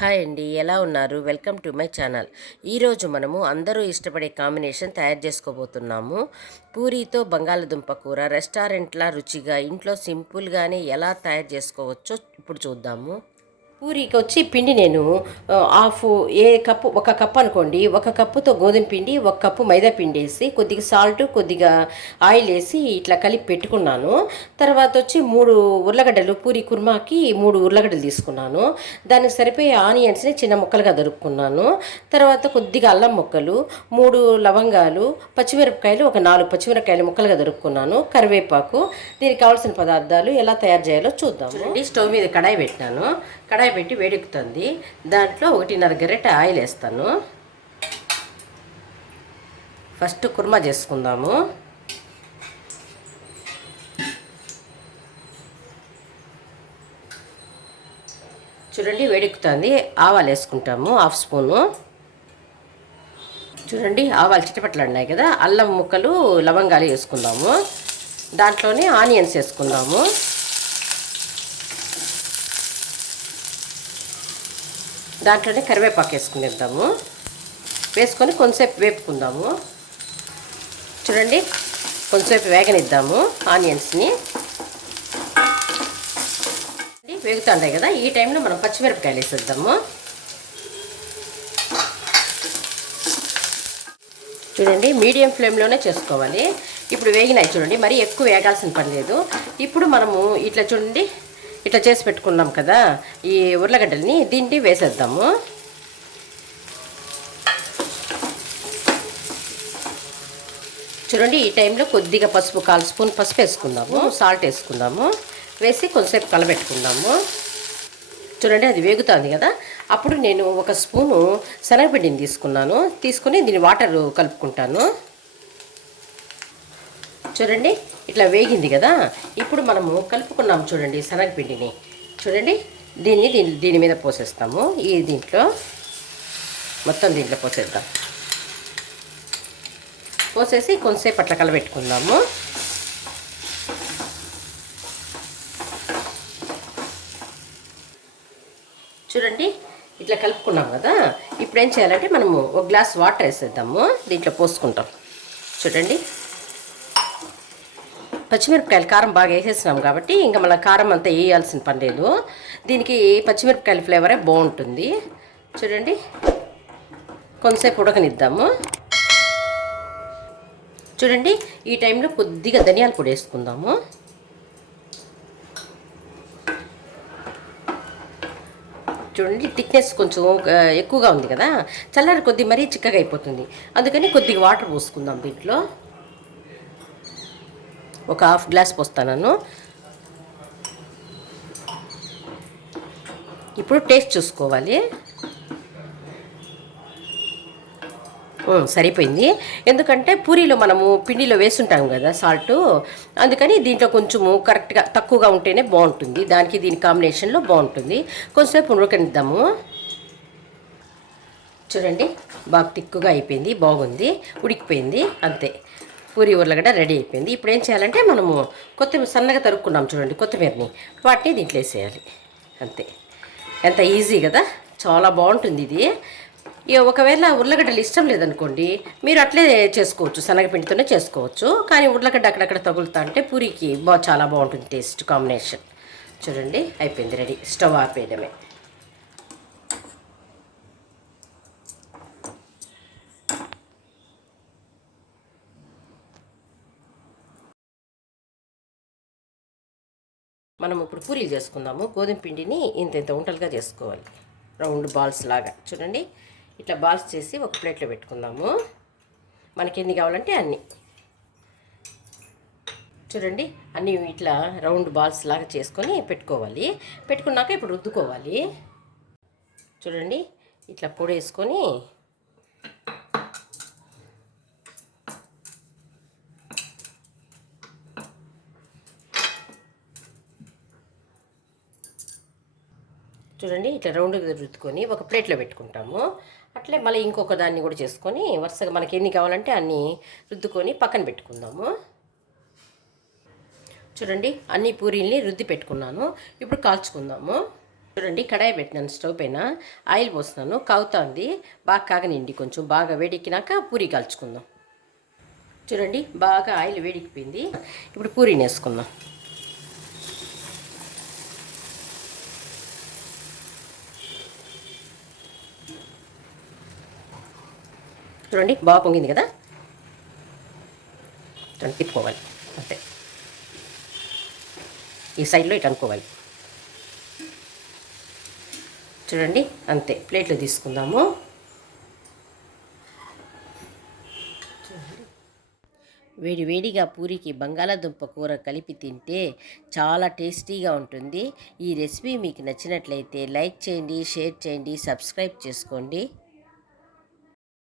Hi అండి ఎలా ఉన్నారు? Welcome to my channel. ఈరోజు మనము అందరూ ఇష్టపడే కాంబినేషన్ తయారు చేసుకోబోతున్నాము. పూరీతో బంగాళదుంప కూర రెస్టారెంట్లా రుచిగా ఇంట్లో సింపుల్గానే ఎలా తయారు చేసుకోవచ్చో ఇప్పుడు చూద్దాము. పూరికి వచ్చి పిండి నేను హాఫ్ ఏ కప్పు ఒక కప్పు అనుకోండి ఒక కప్పుతో గోధుమ పిండి ఒక కప్పు మైదా పిండి వేసి కొద్దిగా సాల్ట్ కొద్దిగా ఆయిల్ వేసి ఇట్లా కలిపి పెట్టుకున్నాను. తర్వాత వచ్చి మూడు ఉర్లగడ్డలు పూరి కుర్మాకి మూడు ఉర్లగడ్డలు తీసుకున్నాను. దానికి సరిపోయే ఆనియన్స్ని చిన్న ముక్కలుగా దొరుకున్నాను తర్వాత కొద్దిగా అల్లం ముక్కలు మూడు లవంగాలు పచ్చిమిరపకాయలు ఒక నాలుగు పచ్చిమిరపకాయలు ముక్కలుగా దొరుకున్నాను కరివేపాకు దీనికి కావాల్సిన పదార్థాలు ఎలా తయారు చేయాలో చూద్దాం స్టవ్ మీద కడాయి పెట్టినాను కడాయి పెట్టి వేడెక్కుతుంది. దాంట్లో ఒకటిన్నర గరిట ఆయిల్ వేస్తాను. ఫస్ట్ కుర్మా చేసుకుందాము. చూడండి వేడెక్కుతుంది. ఆవాలు వేసుకుంటాము హాఫ్ స్పూను. చూడండి ఆవాలు చిటపట్లాడినాయి కదా అల్లం ముక్కలు లవంగాలు వేసుకుందాము. దాంట్లోనే ఆనియన్స్ వేసుకుందాము. దాంట్లోనే కరివేపాకు వేసుకునేద్దాము వేసుకొని కొంతసేపు వేపుకుందాము. చూడండి కొంతసేపు వేగనిద్దాము ఆనియన్స్ని. వేగుతుంటాయి కదా ఈ టైంలో మనం పచ్చిమిరపకాయలు వేసేద్దాము. చూడండి మీడియం ఫ్లేమ్లోనే చేసుకోవాలి. ఇప్పుడు వేగినాయి చూడండి మరి ఎక్కువ వేగాల్సిన పని లేదు. ఇప్పుడు మనము ఇట్లా చూడండి ఇట్లా చేసి పెట్టుకున్నాం కదా ఈ ఉర్లగడ్డల్ని దీంట్లో వేసేద్దాము. చూడండి ఈ టైంలో కొద్దిగా పసుపు కాలు స్పూన్ పసుపు వేసుకుందాము సాల్ట్ వేసుకుందాము వేసి కొంతసేపు కలబెట్టుకుందాము చూడండి అది వేగుతుంది కదా. అప్పుడు నేను ఒక స్పూను శనగపిండిని తీసుకున్నాను తీసుకుని దీన్ని వాటర్ కలుపుకుంటాను. చూడండి ఇట్లా వేగింది కదా? ఇప్పుడు మనము కలుపుకున్నాము చూడండి శనగపిండిని. చూడండి దీన్ని దీని దీని మీద పోసేస్తాము. ఈ దీంట్లో మొత్తం దీంట్లో పోసేద్దాం. పోసేసి కొంతసేపు అట్లా కలబెట్టుకుందాము. చూడండి ఇట్లా కలుపుకున్నాం కదా? ఇప్పుడు ఏం చేయాలంటే మనము ఒక గ్లాస్ వాటర్ వేసేద్దాము. దీంట్లో పోసుకుంటాం. చూడండి పచ్చిమిరపకాయలు కారం బాగా వేసేసినాం కాబట్టి ఇంకా మన కారం అంతా వేయాల్సిన పని లేదు. దీనికి పచ్చిమిరపకాయల ఫ్లేవరే బాగుంటుంది. చూడండి. కొంతసేపు ఉడకనిద్దాము. చూడండి ఈ టైంలో కొద్దిగా ధనియాల పొడి వేసుకుందాము. చూడండి థిక్నెస్ కొంచెం ఎక్కువగా ఉంది కదా. చల్లారి కొద్ది మరీ చిక్కగా అయిపోతుంది. అందుకని కొద్దిగా వాటర్ పోసుకుందాం దీంట్లో. ఒక హాఫ్ గ్లాస్ పోస్తాను ఇప్పుడు టేస్ట్ చూసుకోవాలి. సరిపోయింది. ఎందుకంటే పూరీలో మనము పిండిలో వేసుంటాం కదా సాల్ట్. అందుకని దీంట్లో కొంచెము కరెక్ట్గా తక్కువగా ఉంటేనే బాగుంటుంది. దానికి దీని కాంబినేషన్లో బాగుంటుంది. కొంచెంసేపు ఉడకనిద్దాము. చూడండి బాగా తిక్కుగా అయిపోయింది బాగుంది ఉడికిపోయింది అంతే. పూరి ఉర్లగడ్డ రెడీ అయిపోయింది. ఇప్పుడు ఏం చేయాలంటే మనము కొత్తిమీర సన్నగా తరుక్కున్నాం చూడండి కొత్తిమీరని. వాటిని దీంట్లో వేసేయాలి. అంతే. ఎంత ఈజీ కదా? చాలా బాగుంటుంది ఇది. ఇక ఒకవేళ ఉర్లగడ్డలు ఇష్టం లేదనుకోండి మీరు అట్లే చేసుకోవచ్చు. శనగపిండితోనే చేసుకోవచ్చు. కానీ ఉర్లగడ్డ అక్కడక్కడ తగులుతా అంటే పూరికి బా చాలా బాగుంటుంది టేస్ట్ కాంబినేషన్. చూడండి అయిపోయింది రెడీ. స్టవ్ ఆపేయడమే. మనం ఇప్పుడు పూరీలు చేసుకుందాము. గోధుమ పిండిని ఇంత ఇంత ఉంటలుగా చేసుకోవాలి. రౌండ్ బాల్స్ లాగా. చూడండి. ఇట్లా బాల్స్ చేసి ఒక ప్లేట్లో పెట్టుకుందాము. మనకి ఎన్ని కావాలంటే అన్ని. చూడండి. అన్ని ఇట్లా రౌండ్ బాల్స్ లాగా చేసుకొని పెట్టుకోవాలి. పెట్టుకున్నాక ఇప్పుడు రుద్దుకోవాలి. చూడండి. ఇట్లా పొడి వేసుకొని చూడండి ఇట్లా రౌండ్గా రుద్దుకొని ఒక ప్లేట్లో పెట్టుకుంటాము. అట్లే మళ్ళీ ఇంకొక దాన్ని కూడా చేసుకొని వరుసగా మనకి ఎన్ని కావాలంటే అన్ని రుద్దుకొని పక్కన పెట్టుకుందాము. చూడండి అన్ని పూరీల్ని రుద్ది పెట్టుకున్నాను. ఇప్పుడు కాల్చుకుందాము. చూడండి కడాయి పెట్టినాను స్టవ్ పైన. ఆయిల్ పోస్తున్నాను. కాగుతుంది బాగా కాగనిండి కొంచెం. బాగా వేడెక్కినాక పూరి కాల్చుకుందాం. చూడండి బాగా ఆయిల్ వేడెక్కిపోయింది. ఇప్పుడు పూరీని వేసుకుందాం. చూడండి బాగా పొంగింది కదా? ఇట్లా తిప్పుకోవాలి అంతే. ఈ సైడ్లో ఇటు అనుకోవాలి. చూడండి అంతే. ప్లేట్లో తీసుకుందాము. వేడి వేడిగా పూరికి బంగాళాదుంప కూర కలిపి తింటే చాలా టేస్టీగా ఉంటుంది. ఈ రెసిపీ మీకు నచ్చినట్లయితే లైక్ చేయండి షేర్ చేయండి సబ్స్క్రైబ్ చేసుకోండి.